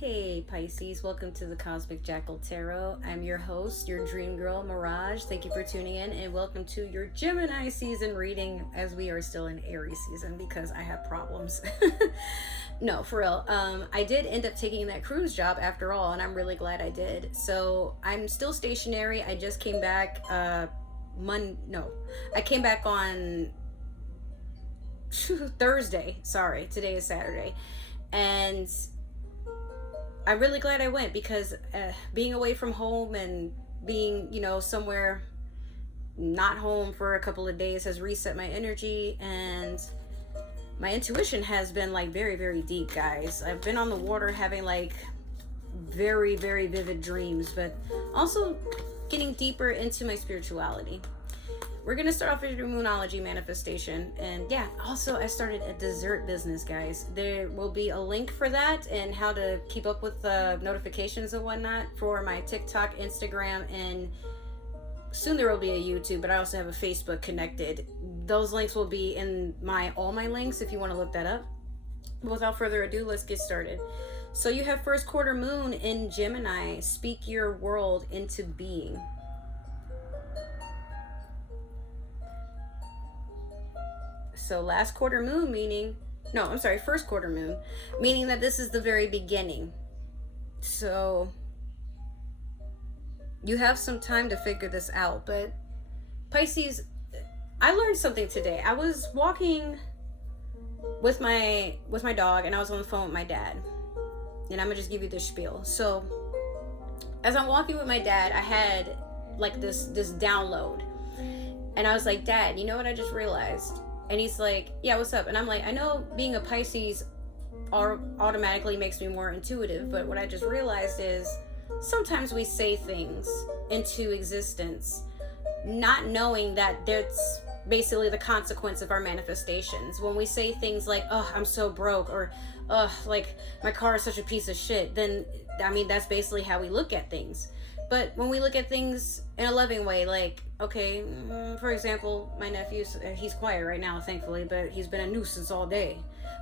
Hey Pisces, welcome to the Cosmic Jackal Tarot. I'm your host, your dream girl, Mirage. Thank you for tuning in, and welcome to your Gemini season reading, as we are still in Aries season because I have problems. No, for real. I did end up taking that cruise job after all, and I'm really glad I did. So I'm still stationary. I just came back I came back on Thursday. Sorry, today is Saturday. And I'm really glad I went because being away from home and being, somewhere not home for a couple of days has reset my energy, and my intuition has been like very, very deep, guys. I've been on the water having like very, very vivid dreams, but also getting deeper into my spirituality. We're going to start off with your Moonology manifestation. And yeah, also I started a dessert business, guys. There will be a link for that and how to keep up with the notifications and whatnot for my TikTok, Instagram, and soon there will be a YouTube, but I also have a Facebook connected. Those links will be in all my links if you want to look that up. But without further ado, let's get started. So you have first quarter moon in Gemini. Speak your world into being. So first quarter moon, meaning that this is the very beginning. So you have some time to figure this out. But Pisces, I learned something today. I was walking with my dog, and I was on the phone with my dad. And I'm gonna just give you the spiel. So as I'm walking with my dad, I had like this download. And I was like, Dad, you know what I just realized? And he's like, yeah, what's up? And I'm like, I know being a Pisces automatically makes me more intuitive, but what I just realized is sometimes we say things into existence not knowing that that's basically the consequence of our manifestations. When we say things like, oh, I'm so broke, or like my car is such a piece of shit, then that's basically how we look at things. But when we look at things in a loving way, like, okay, for example, my nephew, he's quiet right now, thankfully, but he's been a nuisance all day.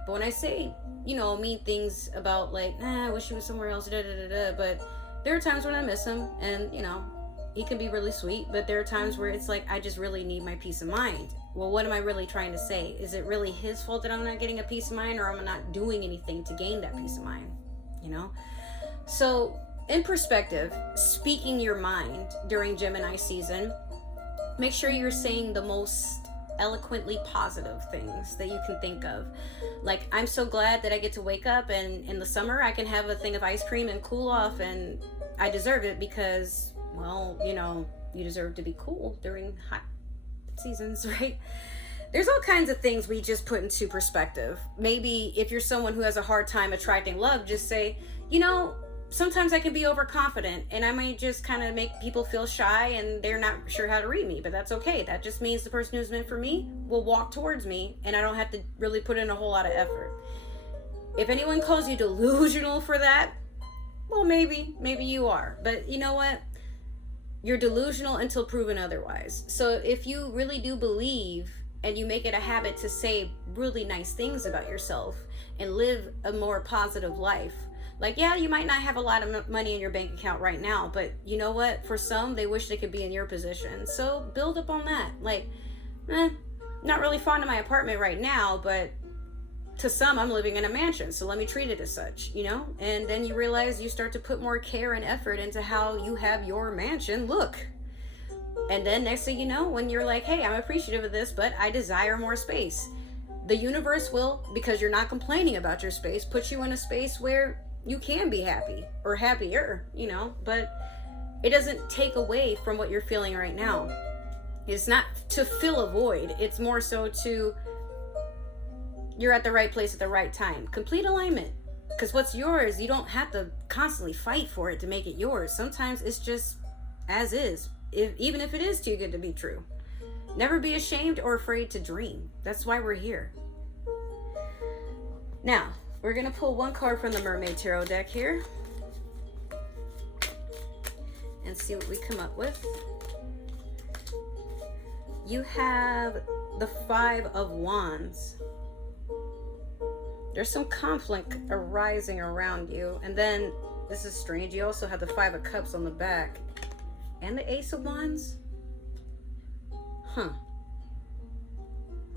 But when I say, mean things about like, I wish he was somewhere else, but there are times when I miss him, and, he can be really sweet, but there are times where it's like, I just really need my peace of mind. Well, what am I really trying to say? Is it really his fault that I'm not getting a peace of mind, or am I not doing anything to gain that peace of mind? So in perspective, speaking your mind during Gemini season, make sure you're saying the most eloquently positive things that you can think of. Like, I'm so glad that I get to wake up and in the summer I can have a thing of ice cream and cool off, and I deserve it because, well, you deserve to be cool during hot seasons, right? There's all kinds of things we just put into perspective. Maybe if you're someone who has a hard time attracting love, just say, sometimes I can be overconfident and I might just kind of make people feel shy and they're not sure how to read me, but that's okay. That just means the person who's meant for me will walk towards me and I don't have to really put in a whole lot of effort. If anyone calls you delusional for that, well, maybe you are. But you know what? You're delusional until proven otherwise. So if you really do believe and you make it a habit to say really nice things about yourself and live a more positive life, like, yeah, you might not have a lot of money in your bank account right now, but you know what? For some, they wish they could be in your position. So build up on that. Like, not really fond of my apartment right now, but to some, I'm living in a mansion, so let me treat it as such, And then you realize you start to put more care and effort into how you have your mansion look. And then next thing you know, when you're like, hey, I'm appreciative of this, but I desire more space. The universe will, because you're not complaining about your space, put you in a space where you can be happy or happier, but it doesn't take away from what you're feeling right now. It's not to fill a void. It's more so you're at the right place at the right time. Complete alignment. Because what's yours, you don't have to constantly fight for it to make it yours. Sometimes it's just as is, even if it is too good to be true. Never be ashamed or afraid to dream. That's why we're here. Now, we're going to pull one card from the Mermaid Tarot deck here and see what we come up with. You have the Five of Wands. There's some conflict arising around you. And then, this is strange, you also have the Five of Cups on the back. And the Ace of Wands. Huh.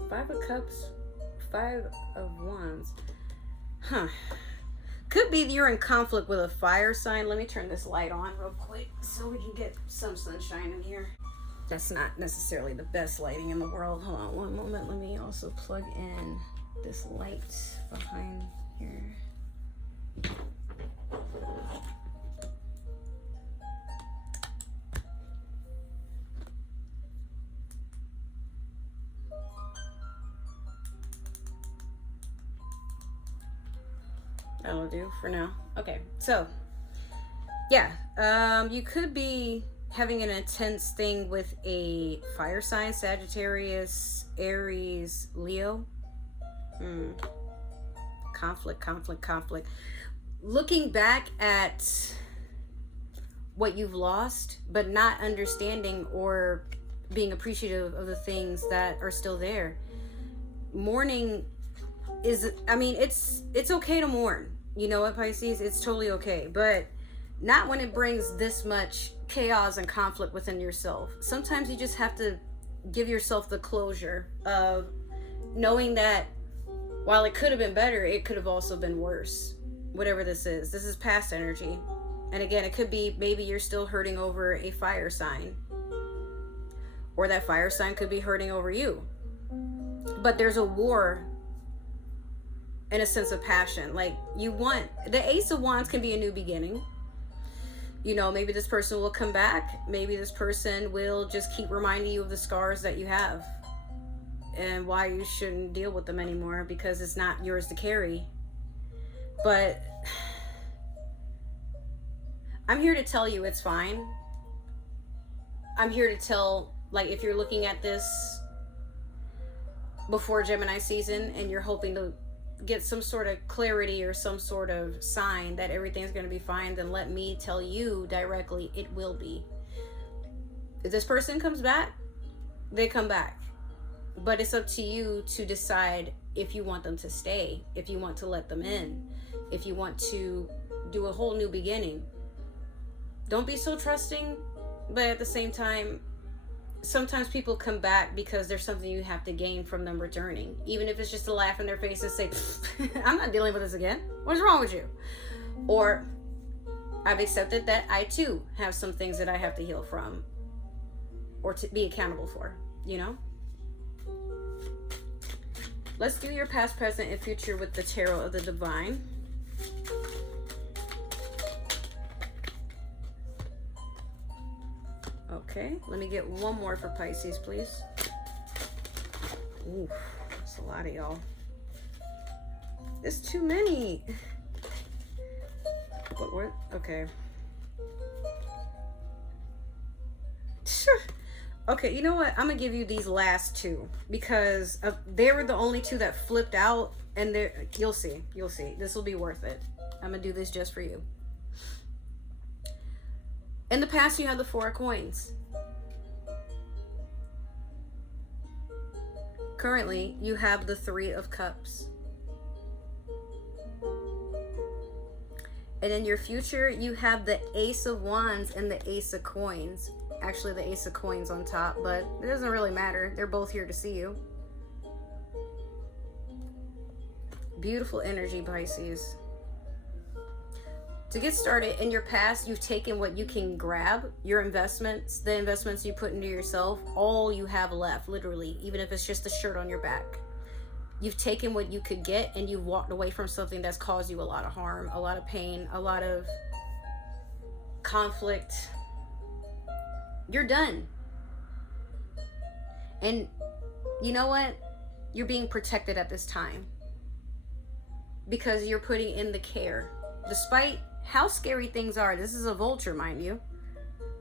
Five of Cups, Five of Wands. Huh. Could be you're in conflict with a fire sign. Let me turn this light on real quick so we can get some sunshine in here. That's not necessarily the best lighting in the world. Hold on one moment. Let me also plug in this light behind here. That'll do for now. Okay, so yeah, you could be having an intense thing with a fire sign, Sagittarius, Aries, Leo. Conflict. Looking back at what you've lost, but not understanding or being appreciative of the things that are still there. Mourning is, I mean, it's okay to mourn. You know what, Pisces? It's totally okay. But not when it brings this much chaos and conflict within yourself. Sometimes you just have to give yourself the closure of knowing that while it could have been better, it could have also been worse. Whatever this is past energy. And again, it could be maybe you're still hurting over a fire sign. Or that fire sign could be hurting over you. But there's a war and a sense of passion. Like, you want, the Ace of Wands can be a new beginning. You know, maybe this person will come back. Maybe this person will just keep reminding you of the scars that you have and why you shouldn't deal with them anymore because it's not yours to carry. But I'm here to tell you it's fine. I'm here to tell, like, if you're looking at this before Gemini season and you're hoping to get some sort of clarity or some sort of sign that everything's going to be fine, then let me tell you directly, it will be. If this person comes back, they come back. But it's up to you to decide if you want them to stay, if you want to let them in, if you want to do a whole new beginning. Don't be so trusting, but at the same time, sometimes people come back because there's something you have to gain from them returning. Even if it's just to laugh in their face and say, I'm not dealing with this again. What's wrong with you? Or, I've accepted that I too have some things that I have to heal from or to be accountable for, you know? Let's do your past, present, and future with the Tarot of the Divine. Okay, let me get one more for Pisces, please. Ooh, that's a lot of y'all. There's too many. What? Okay. Okay, you know what? I'm gonna give you these last two because they were the only two that flipped out, and you'll see. This will be worth it. I'm gonna do this just for you. In the past, you had the Four of Coins. Currently, you have the Three of Cups. And in your future, you have the Ace of Wands and the Ace of Coins. Actually, the Ace of Coins on top, but it doesn't really matter. They're both here to see you. Beautiful energy, Pisces. To get started, in your past, you've taken what you can grab, your investments, the investments you put into yourself, all you have left, literally, even if it's just a shirt on your back. You've taken what you could get and you've walked away from something that's caused you a lot of harm, a lot of pain, a lot of conflict. You're done. And you know what? You're being protected at this time because you're putting in the care. Despite how scary things are, this is a vulture, mind you,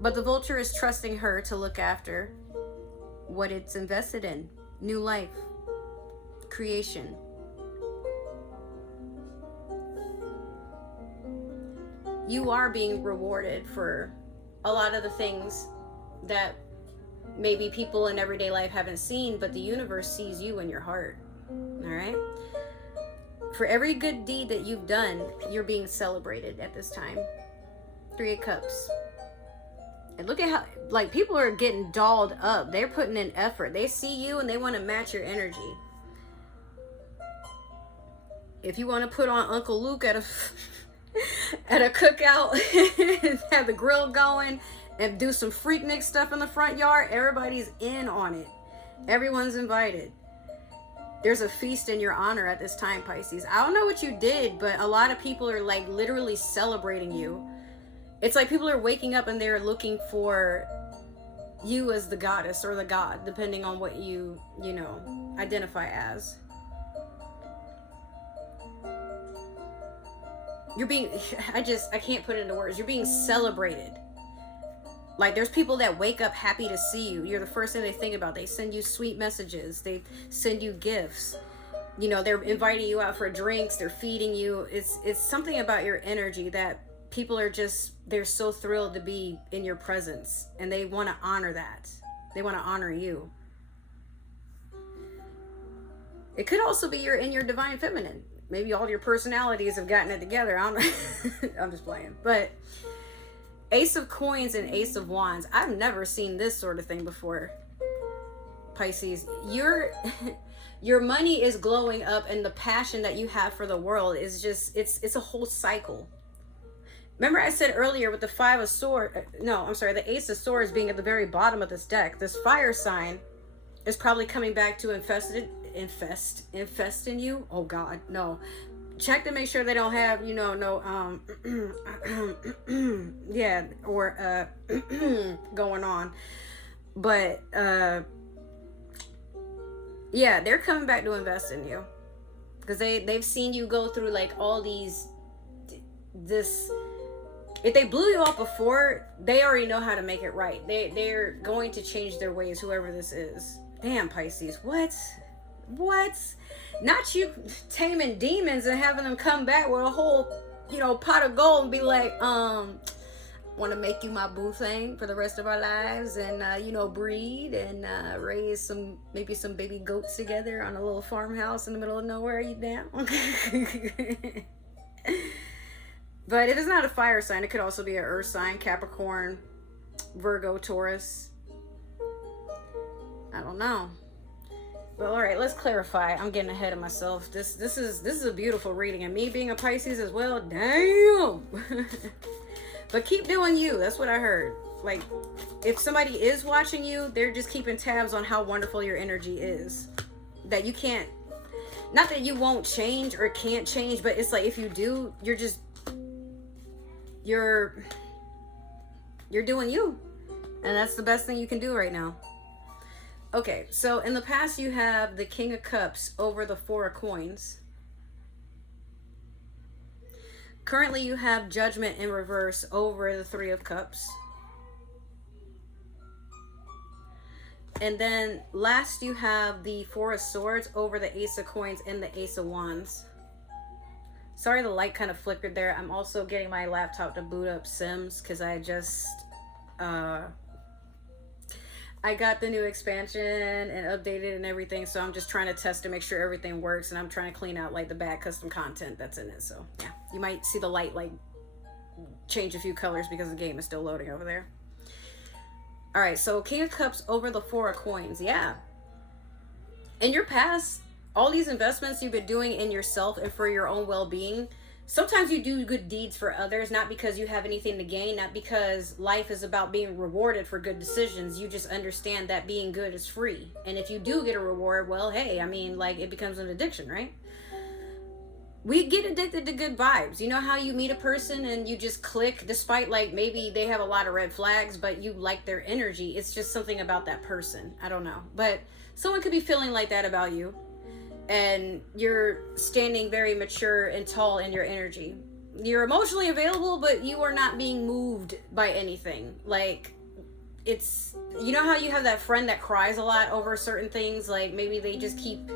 but the vulture is trusting her to look after what it's invested in. New life, creation. You are being rewarded for a lot of the things that maybe people in everyday life haven't seen, but the universe sees you in your heart. All right? For every good deed that you've done, you're being celebrated at this time. 3 of Cups. And look at how, like, people are getting dolled up. They're putting in effort. They see you and they want to match your energy. If you want to put on Uncle Luke at a at a cookout, have the grill going, and do some Freaknik stuff in the front yard, everybody's in on it. Everyone's invited. There's a feast in your honor at this time, Pisces. I don't know what you did, but a lot of people are like literally celebrating you. It's like people are waking up and they're looking for you as the goddess or the god, depending on what you know, identify as. You're being, I can't put it into words. You're being celebrated. Like, there's people that wake up happy to see you. You're the first thing they think about. They send you sweet messages. They send you gifts. You know, they're inviting you out for drinks. They're feeding you. It's something about your energy that people are just, they're so thrilled to be in your presence. And they want to honor that. They want to honor you. It could also be you're in your divine feminine. Maybe all your personalities have gotten it together. I don't know. I'm just playing. But Ace of Coins and Ace of Wands. I've never seen this sort of thing before, Pisces. Your money is glowing up, and the passion that you have for the world is just, it's a whole cycle. Remember I said earlier with the the Ace of Swords being at the very bottom of this deck, this fire sign is probably coming back to infest in you. Oh God, no. Check to make sure they don't have, going on. But they're coming back to invest in you because they've seen you go through like all this. If they blew you off before, they already know how to make it right. They're going to change their ways, whoever this is. Damn, Pisces, what? Not you taming demons and having them come back with a whole, pot of gold and be like, want to make you my boo thing for the rest of our lives and, breed and raise maybe some baby goats together on a little farmhouse in the middle of nowhere. Are you down? But if it's not a fire sign, it could also be an earth sign, Capricorn, Virgo, Taurus. I don't know. Well, all right, let's clarify. I'm getting ahead of myself. This is a beautiful reading, and me being a Pisces as well. Damn. But keep doing you. That's what I heard. Like, if somebody is watching you, they're just keeping tabs on how wonderful your energy is. That you can't, not that you won't change or can't change, but it's like if you do, you're doing you, and that's the best thing you can do right now. Okay, so in the past you have the King of Cups over the 4 of Coins. Currently you have Judgment in reverse over the 3 of Cups. And then last you have the 4 of Swords over the Ace of Coins and the Ace of Wands. Sorry the light kind of flickered there. I'm also getting my laptop to boot up Sims because I just... I got the new expansion and updated and everything, so I'm just trying to test to make sure everything works, and I'm trying to clean out like the bad custom content that's in it. So yeah, you might see the light like change a few colors because the game is still loading over there. All right, so King of Cups over the 4 of Coins. Yeah, in your past, all these investments you've been doing in yourself and for your own well-being, sometimes you do good deeds for others, not because you have anything to gain, not because life is about being rewarded for good decisions. You just understand that being good is free. And if you do get a reward, well, hey, I mean, like, it becomes an addiction, right? We get addicted to good vibes. You know how you meet a person and you just click, despite like maybe they have a lot of red flags, but you like their energy. It's just something about that person. I don't know. But someone could be feeling like that about you. And you're standing very mature and tall in your energy. You're emotionally available, but you are not being moved by anything. Like, it's, you know how you have that friend that cries a lot over certain things? Like, maybe they just keep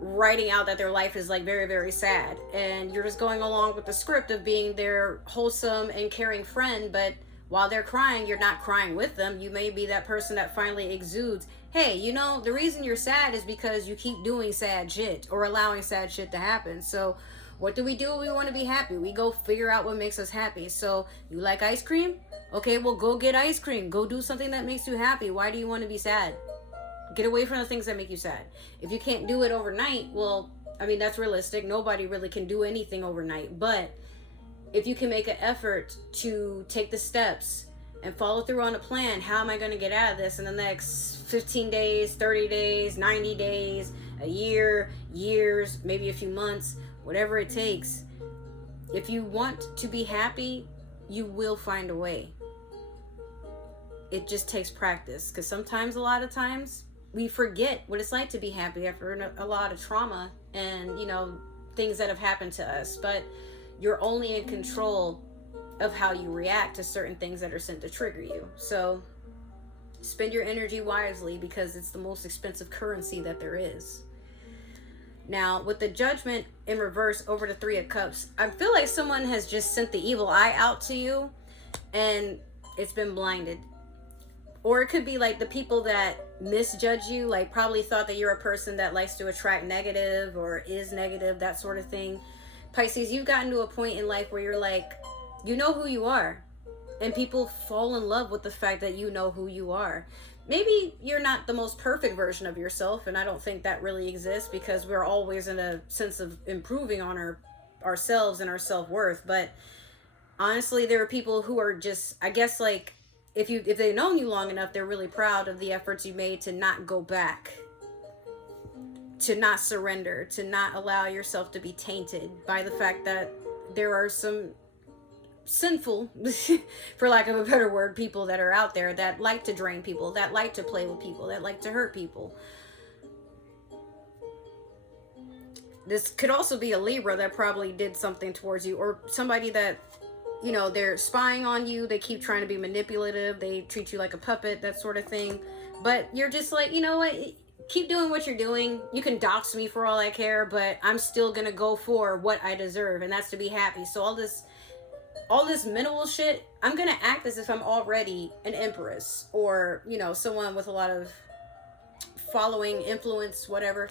writing out that their life is like very, very sad. And you're just going along with the script of being their wholesome and caring friend, but while they're crying, you're not crying with them. You may be that person that finally exudes hey, you know, the reason you're sad is because you keep doing sad shit or allowing sad shit to happen. So what do? We want to be happy. We go figure out what makes us happy. So you like ice cream? Okay, well, go get ice cream. Go do something that makes you happy. Why do you want to be sad? Get away from the things that make you sad. If you can't do it overnight, well, I mean, that's realistic. Nobody really can do anything overnight. But if you can make an effort to take the steps and follow through on a plan, how am I going to get out of this in the next 15 days, 30 days, 90 days, a year, years, maybe a few months, whatever it takes. If you want to be happy, you will find a way. It just takes practice, because sometimes, a lot of times, we forget what it's like to be happy after a lot of trauma and, you know, things that have happened to us. But you're only in control of how you react to certain things that are sent to trigger you. So spend your energy wisely, because it's the most expensive currency that there is. Now, with the Judgment in reverse over the Three of Cups, I feel like someone has just sent the evil eye out to you and it's been blinded. Or it could be like the people that misjudge you, like probably thought that you're a person that likes to attract negative or is negative, that sort of thing. Pisces, you've gotten to a point in life where you're like, you know who you are. And people fall in love with the fact that you know who you are. Maybe you're not the most perfect version of yourself, and I don't think that really exists, because we're always in a sense of improving on ourselves and our self-worth. But honestly, there are people who are just, I guess, like, if they've known you long enough, they're really proud of the efforts you made to not go back, to not surrender, to not allow yourself to be tainted by the fact that there are some sinful, for lack of a better word, people that are out there that like to drain people, that like to play with people, that like to hurt people. This could also be a Libra that probably did something towards you, or somebody that, you know, they're spying on you, they keep trying to be manipulative, they treat you like a puppet, that sort of thing. But you're just like, you know what, keep doing what you're doing. You can dox me for all I care, but I'm still gonna go for what I deserve, and that's to be happy. So all this minimal shit, I'm gonna act as if I'm already an empress, or, you know, someone with a lot of following, influence, whatever.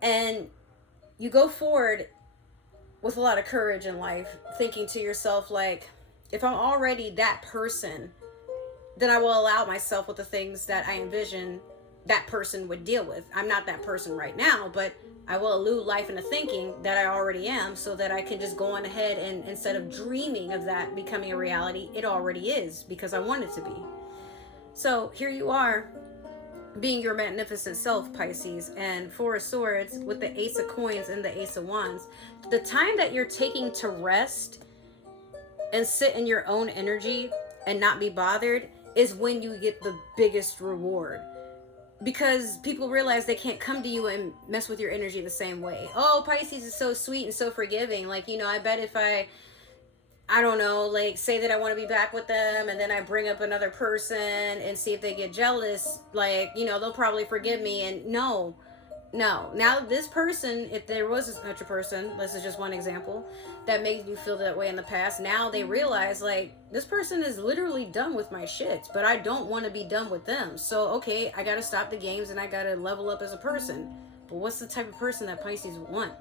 And you go forward with a lot of courage in life, thinking to yourself, like, if I'm already that person, then I will allow myself with the things that I envision that person would deal with. I'm not that person right now, but I will elude life into thinking that I already am, so that I can just go on ahead and, instead of dreaming of that becoming a reality, it already is, because I want it to be. So here you are, being your magnificent self, Pisces, and Four of Swords with the Ace of Coins and the Ace of Wands. The time that you're taking to rest and sit in your own energy and not be bothered is when you get the biggest reward. Because people realize they can't come to you and mess with your energy the same way. Oh, Pisces is so sweet and so forgiving. Like, you know, I bet if I don't know, like, say that I want to be back with them, and then I bring up another person and see if they get jealous, like, you know, they'll probably forgive me. And no. Now this person, if there was such a person, this is just one example, that made you feel that way in the past, now they realize, like, this person is literally done with my shit, but I don't want to be done with them. So, okay, I got to stop the games and I got to level up as a person. But what's the type of person that Pisces want?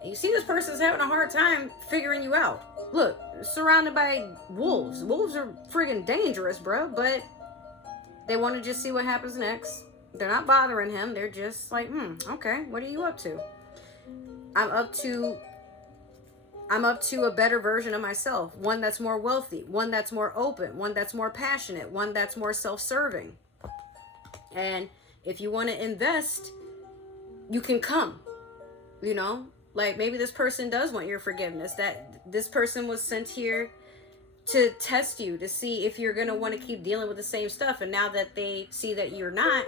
And you see this person's having a hard time figuring you out. Look, surrounded by wolves. Wolves are friggin' dangerous, bro, but they want to just see what happens next. They're not bothering him. They're just like, okay, what are you up to? I'm up to a better version of myself. One that's more wealthy. One that's more open. One that's more passionate. One that's more self-serving. And if you want to invest, you can come. You know? Like, maybe this person does want your forgiveness. That this person was sent here to test you, to see if you're going to want to keep dealing with the same stuff. And now that they see that you're not,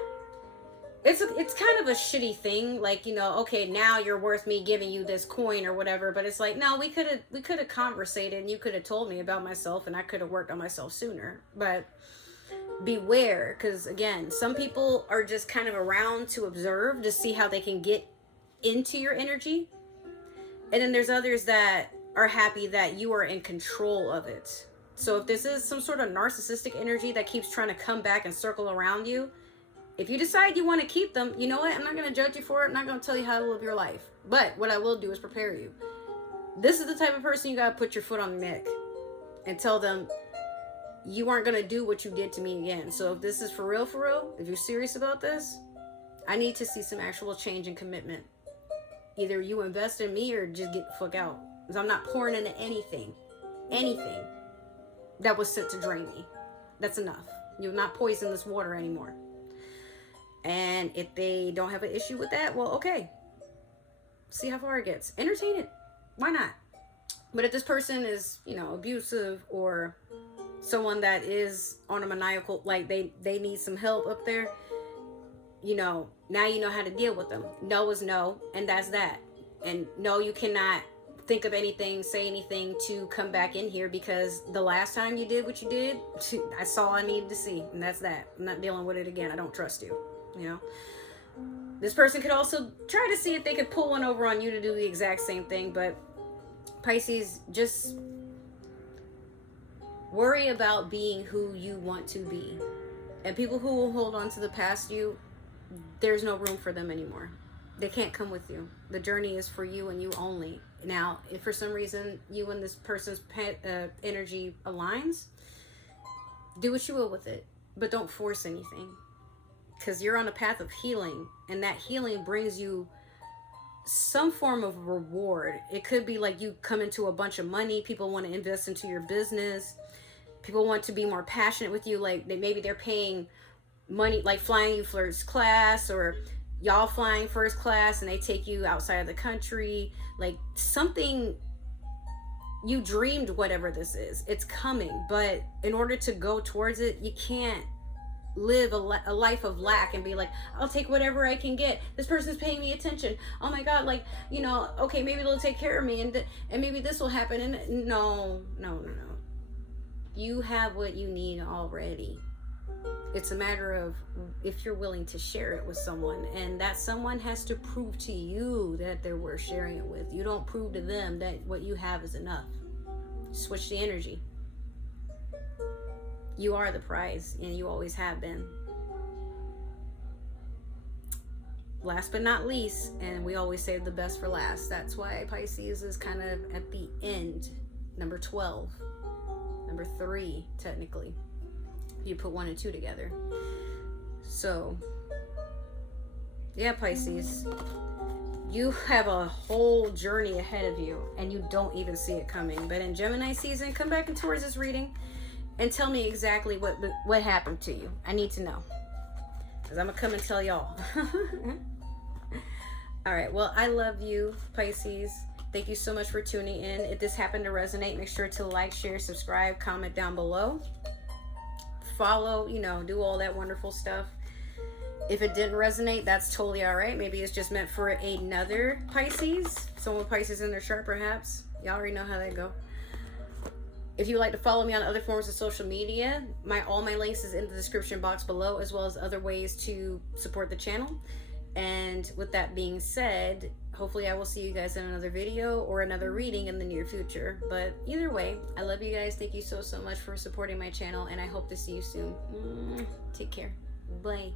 it's kind of a shitty thing. Like, you know, okay, now you're worth me giving you this coin or whatever. But it's like, no, we could have conversated, and you could have told me about myself, and I could have worked on myself sooner. But beware, because again, some people are just kind of around to observe, to see how they can get into your energy. And then there's others that are happy that you are in control of it. So if this is some sort of narcissistic energy that keeps trying to come back and circle around you, If you decide you want to keep them, you know what? I'm not going to judge you for it. I'm not going to tell you how to live your life. But what I will do is prepare you. This is the type of person you got to put your foot on the neck and tell them you aren't going to do what you did to me again. So if this is for real, if you're serious about this, I need to see some actual change and commitment. Either you invest in me or just get the fuck out. Because I'm not pouring into anything that was sent to drain me. That's enough. You'll not poison this water anymore. And if they don't have an issue with that, well, okay. See how far it gets. Entertain it. Why not? But if this person is, abusive, or someone that is on a maniacal, like they need some help up there, now you know how to deal with them. No is no, and that's that. And no, you cannot think of anything, say anything to come back in here, because the last time you did what you did, I saw I needed to see, and that's that. I'm not dealing with it again. I don't trust you. This person could also try to see if they could pull one over on you to do the exact same thing, but Pisces, just worry about being who you want to be. And people who will hold on to the past you, there's no room for them anymore. They can't come with you. The journey is for you and you only. Now, if for some reason you and this person's energy aligns, do what you will with it, but don't force anything. Because you're on a path of healing, and that healing brings you some form of reward. It could be like you come into a bunch of money. People want to invest into your business. People want to be more passionate with you. Like maybe they're paying money, like flying you first class, or y'all flying first class, and they take you outside of the country. Like something you dreamed, whatever this is, it's coming. But in order to go towards it, you can't live a life of lack and be like, I'll take whatever I can get. This person's paying me attention. Oh my God, like, okay, maybe they'll take care of me, and maybe this will happen. And no. You have what you need already. It's a matter of if you're willing to share it with someone, and that someone has to prove to you that they're worth sharing it with. You don't prove to them that what you have is enough. Switch the energy. You are the prize, and you always have been. Last but not least, and we always save the best for last. That's why Pisces is kind of at the end. Number 12. Number 3, technically. You put 1 and 2 together. So, yeah, Pisces. You have a whole journey ahead of you, and you don't even see it coming. But in Gemini season, come back and towards this reading and tell me exactly what happened to you. I need to know, because I'm going to come and tell y'all. All right. Well, I love you, Pisces. Thank you so much for tuning in. If this happened to resonate, make sure to like, share, subscribe, comment down below. Follow, do all that wonderful stuff. If it didn't resonate, that's totally all right. Maybe it's just meant for another Pisces. Someone with Pisces in their chart, perhaps. Y'all already know how that go. If you would like to follow me on other forms of social media, all my links is in the description box below, as well as other ways to support the channel. And with that being said, hopefully I will see you guys in another video or another reading in the near future. But either way, I love you guys. Thank you so much for supporting my channel, and I hope to see you soon. Take care. Bye.